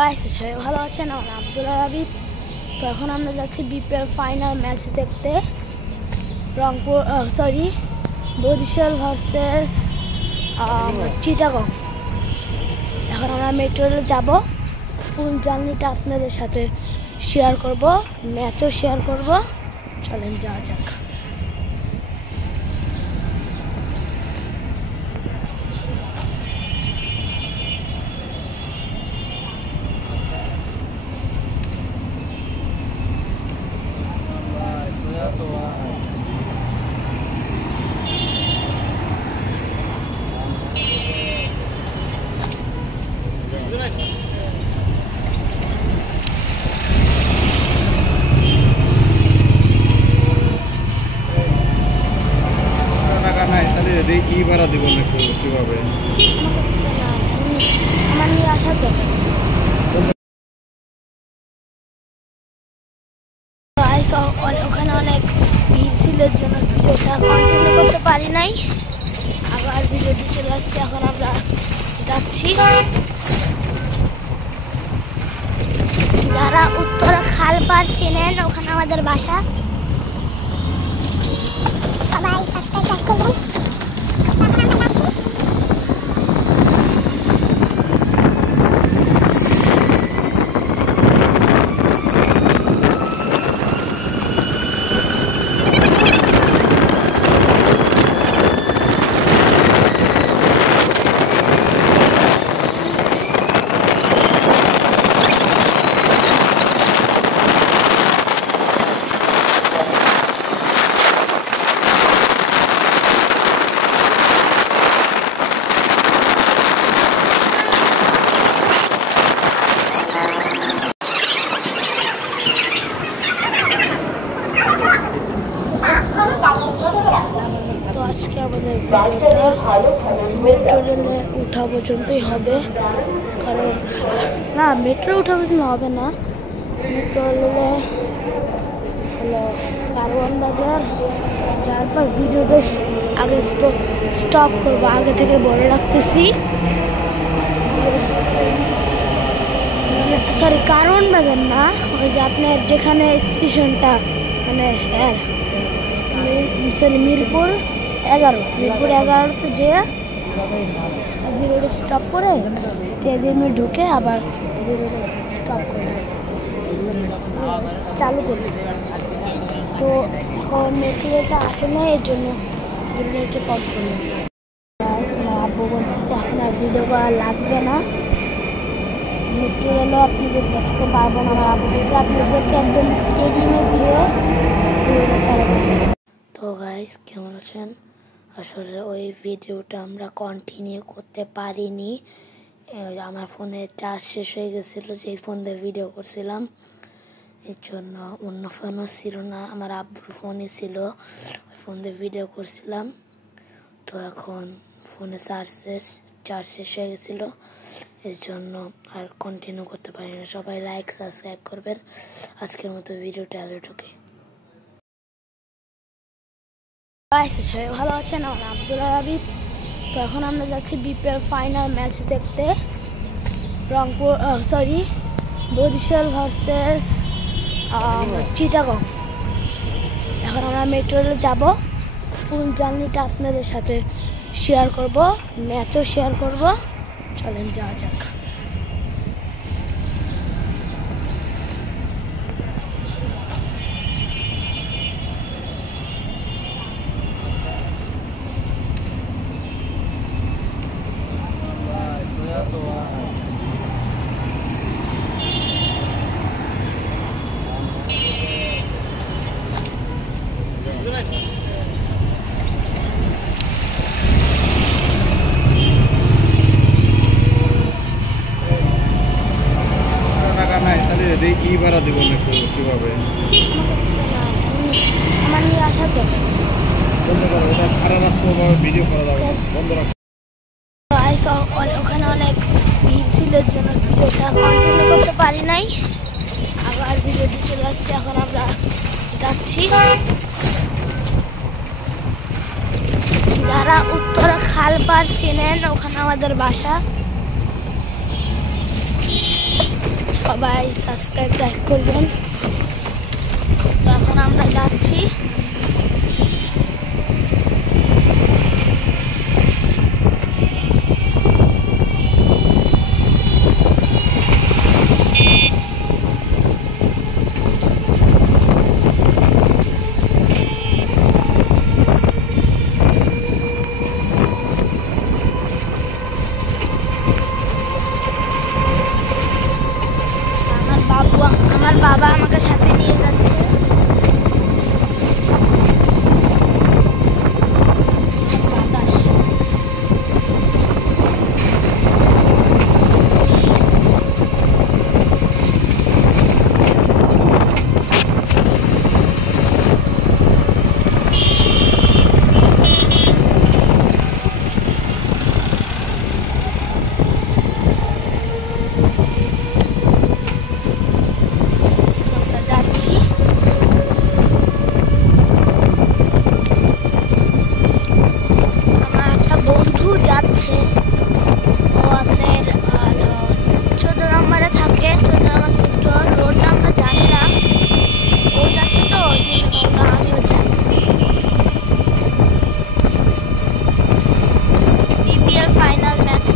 সবাই ভালো আছেন। আমার আব্দুল হাবিব। তো এখন আমরা যাচ্ছি বিপিএল ফাইনাল ম্যাচ দেখতে। রংপুর বরিশাল ভার্সেস চিটাগং। এখন আমরা মেট্রো রেলে যাবো। ফুল জার্নিটা আপনাদের সাথে শেয়ার করব, ম্যাচও শেয়ার করব। চলেন যাওয়া যাক। কি ভাড়া দিব না কিভাবে আমার নিয়ে আসার দরকার। ওখানে অনেক ভিড় ছিল, জন্য ভিডিওটা কন্টিনিউ করতে পারি নাই। আবার ভিডিওটি চলে আসছে। এখন আমরা যাচ্ছি। যারা উত্তরা খালপাড় চেনেন, ওখানে আমাদের বাসা। সবাই সাবস্ক্রাইব করবেন। তো আজকে আমাদের ভিডিওটা মেট্রো রেলে উঠা পর্যন্তই হবে, কারণ না মেট্রো উঠা পর্যন্ত হবে না। মেট্রো রেলে হলো কারওয়ান বাজার, যার পর ভিডিওটা আগে স্টপ করবো। আগে থেকে বলে রাখতেছি, কারওয়ান বাজার না, ওই যে আপনার যেখানে স্টেশনটা মানে মিরপুর 11 যে স্টপ করে স্টেডিয়ামে ঢুকে আবার স্টপ করে চালু করবে। তো এখন মেট্রোটা আসে না, এর জন্য ভিডিওটা পজ করলাম। আব্বু বলতেছে এখন আর ভিডিও করা লাগবে না, মেট্রো রেলও আপনাদের দেখাতে পারবো না। আমার আব্বু বলছে আপনাদেরকে একদম স্টেডিয়ামে যেয়ে ভিডিওটা চালু করবে। তো গাইস, কেমন আছেন? আসলে ওই ভিডিওটা আমরা কন্টিনিউ করতে পারিনি। আমার ফোনে চার্জ শেষ হয়ে গেছিলো, যেই ফোন দিয়ে ভিডিও করছিলাম। এর জন্য অন্য ফোনও ছিল না, আমার আব্বুর ফোনই ছিল, ওই ফোন দিয়ে ভিডিও করছিলাম। তো এখন ফোনে চার্জ শেষ হয়ে গেছিলো, এর জন্য আর কন্টিনিউ করতে পারি না। সবাই লাইক সাবস্ক্রাইব করবেন। আজকের মতো ভিডিওটা এতটুকুই। সবাই ভালো আছেন। আমার আব্দুল হাবিব। তো এখন আমরা যাচ্ছি বিপিএল ফাইনাল ম্যাচ দেখতে। বরিশাল ভার্সেস চিটাগং। এখন আমরা মেট্রো রেলে যাবো। ফুল জার্নিটা আপনাদের সাথে শেয়ার করব, ম্যাচও শেয়ার করব। চলেন যাওয়া যাক। কি ভাড়া দিব না কিভাবে আমার নিয়ে আসার দরকার। সারা রাস্তা ভিডিও করা যাবে বন্ধ রাখ। ওখানে অনেক ভিড় ছিল, জন্য ভিডিওটা কন্টিনিউ করতে পারি নাই। আবার ভিডিওটি চলে আসছে। এখন আমরা যাচ্ছি। যারা উত্তরা খালপাড় চেনেন, ওখানে আমাদের বাসা। সবাই সাবস্ক্রাইব লাইক করবেন। তো এখন আমরা যাচ্ছি আমার বাবা আমাকে সাথে নিয়ে যাচ্ছে। বাতাস যাচ্ছে। ও আপনার 14 নম্বরে থাকে, 14 নম্বর সেক্টর। রোডটা আমরা জানি না, ও যাচ্ছে তো ওই জন্য আমিও যাই। BPL final match.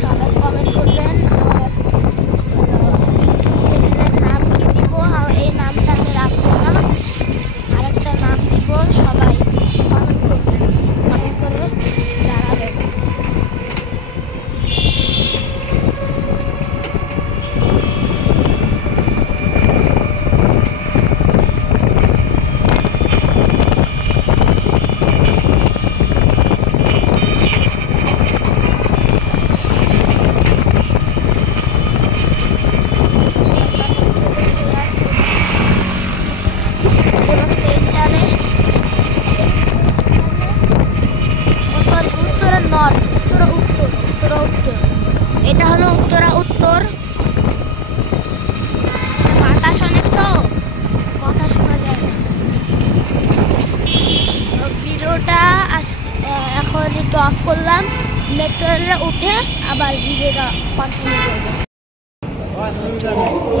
সবাই কমেন্ট করবেন নাম কি দিব, এই নামটা আমি রাখবো না, আরেকটা নাম দিব। সবাই কমেন্ট করবেন, কমেন্ট করে জানাবেন। এটা হলো উত্তরা উত্তর। বাতাস অনেক, তো কথা শোনা যায় না। ভিডিওটা এখন একটু অফ করলাম, মেট্রো রেলে উঠে আবার ভিডিওটা কন্টিনিউ করবো। চলে আসছি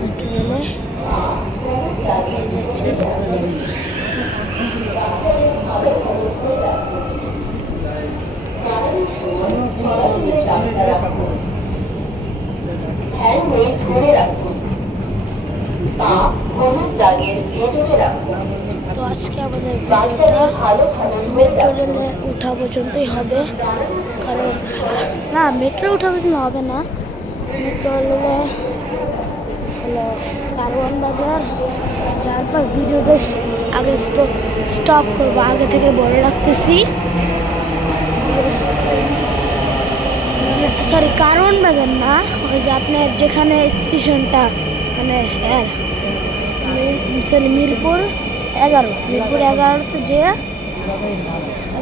মেট্রো রেলে, যাচ্ছি। হেলমেট ধরে রাখুন, পা হলুদ দাগের ভেতরে রাখুন। তো আজকে আমাদের ভিডিওটা মেট্রো রেলে উঠা পর্যন্তই হবে, কারণ না মেট্রো উঠা পর্যন্ত হবে না। মেট্রো রেলে হলো কারওয়ান বাজার, যার পর ভিডিওটা আগে স্টপ করবো, আগে থেকে বলে রাখতেছি। সরি, কারওয়ান বাজার না, ওই যে আপনার যেখানে স্টেশনটা মানে সরি মিরপুর 11 যে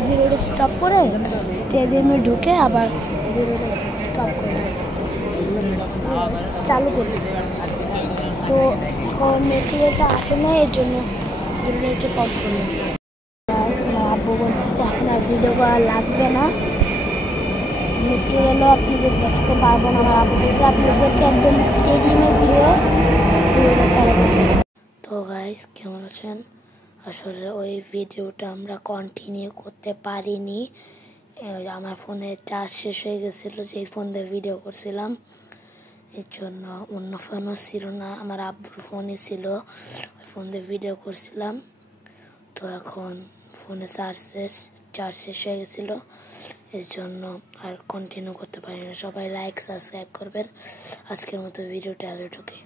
ভিডিওটা স্টপ করে স্টেডিয়ামে ঢুকে আবার ভিডিওটা স্টপ করবে, চালু করবে। তো এখন মেট্রোটা আসে না, এর জন্য ভিডিওটা পজ করলাম। আব্বু বলতেছে এখন আর ভিডিও করা লাগবে না, মেট্রো রেলও আপনাদের দেখাতে পারবো না। আমার আব্বু বলছে আপনাদেরকে একদম স্টেডিয়ামে যেয়ে ভিডিওটা চালু করবে। তো গাইস কেমন আছেন? আসলে ওই ভিডিওটা আমরা কন্টিনিউ করতে পারিনি, আমার ফোনে চার্জ শেষ হয়ে গেছিলো, যেই ফোন দিয়ে ভিডিও করছিলাম। এর জন্য অন্য ফোনও ছিল না, আমার আব্বুর ফোনই ছিল, ওই ফোন দিয়ে ভিডিও করছিলাম। তো তো এখন ফোনে চার্জ শেষ হয়ে গেছিলো, এর জন্য আর কন্টিনিউ করতে পারি না। সবাই লাইক সাবস্ক্রাইব করবেন। আজকের মতো ভিডিওটা এতটুকুই।